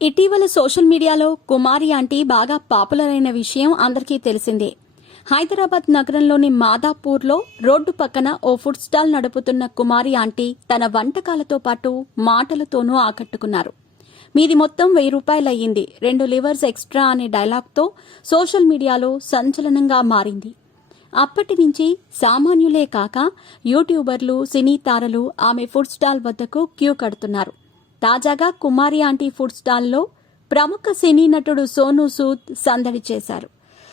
ఇటీవల సోషల్ మీడియాలో కుమారి ఆంటీ బాగా పాపులర్ అయిన విషయం అందరికీ తెలిసిందే. హైదరాబాద్ నగరంలోని మాదాపూర్లో రోడ్డు పక్కన ఓ ఫుడ్ స్టాల్ నడుపుతున్న కుమారి ఆంటీ తన వంటకాలతో పాటు మాటలతోనూ ఆకట్టుకున్నారు. మీది మొత్తం 1000 రూపాయలు అయ్యింది, 2 లివర్స్ ఎక్స్ట్రా అనే డైలాగ్తో సోషల్ మీడియాలో సంచలనంగా మారింది. అప్పటి నుంచి సామాన్యులే కాక యూట్యూబర్లు, సినీ తారలు ఆమె ఫుడ్ స్టాల్ వద్దకు క్యూ కడుతున్నారు. తాజాగా కుమారి ఆంటీ ఫుడ్ స్టాల్లో ప్రముఖ సినీ నటుడు సోనూ సూద్ సందడి చేశారు.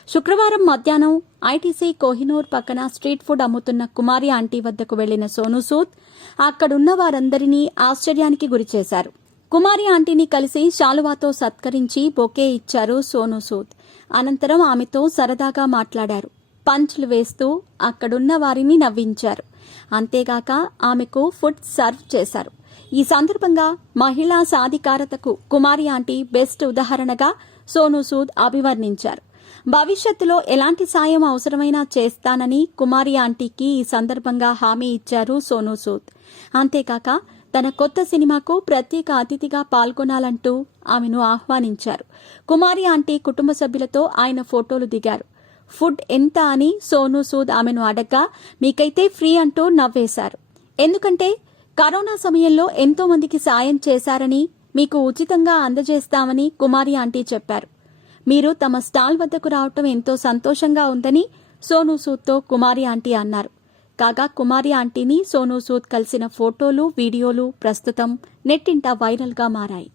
శుక్రవారం మధ్యాహ్నం ఐటీసీ కోహినూర్ పక్కన స్ట్రీట్ ఫుడ్ అమ్ముతున్న కుమారి ఆంటీ వద్దకు వెళ్లిన సోనూ సూద్ అక్కడున్న వారందరినీ ఆశ్చర్యానికి గురిచేశారు. కుమారి ఆంటీని కలిసి శాలువాతో సత్కరించి బొకే ఇచ్చారు సోనూ సూద్. అనంతరం ఆమెతో సరదాగా మాట్లాడారు. పంచ్లు వేస్తూ అక్కడున్న వారిని నవ్వించారు. అంతేగాక ఆమెకు ఫుడ్ సర్వ్ చేశారు. ఈ సందర్భంగా మహిళా సాధికారతకు కుమారి ఆంటీ బెస్ట్ ఉదాహరణగా సోనూ సూద్ అభివర్ణించారు. భవిష్యత్తులో ఎలాంటి సాయం అవసరమైనా చేస్తానని కుమారి ఆంటీకి ఈ సందర్భంగా హామీ ఇచ్చారు సోనూ సూద్. అంతేకాక తన కొత్త సినిమాకు ప్రత్యేక అతిథిగా పాల్గొనాలంటూ ఆమెను ఆహ్వానించారు. కుమారి ఆంటీ కుటుంబ సభ్యులతో ఆయన ఫోటోలు దిగారు. ఫుడ్ ఎంత అని సోనూ సూద్ ఆమెను అడగ్గా మీకైతే ఫ్రీ అంటూ నవ్వేశారు. ఎందుకంటే కరోనా సమయంలో ఎంతో మందికి సాయం చేశారని, మీకు ఉచితంగా అందజేస్తామని కుమారి ఆంటీ చెప్పారు. మీరు తమ స్టాల్ వద్దకు రావటం ఎంతో సంతోషంగా ఉందని సోనూ సూద్తో కుమారి ఆంటీ అన్నారు. కాగా కుమారి ఆంటీని సోనూ సూద్ కలిసిన ఫోటోలు, వీడియోలు ప్రస్తుతం నెట్టింట వైరల్గా మారాయి.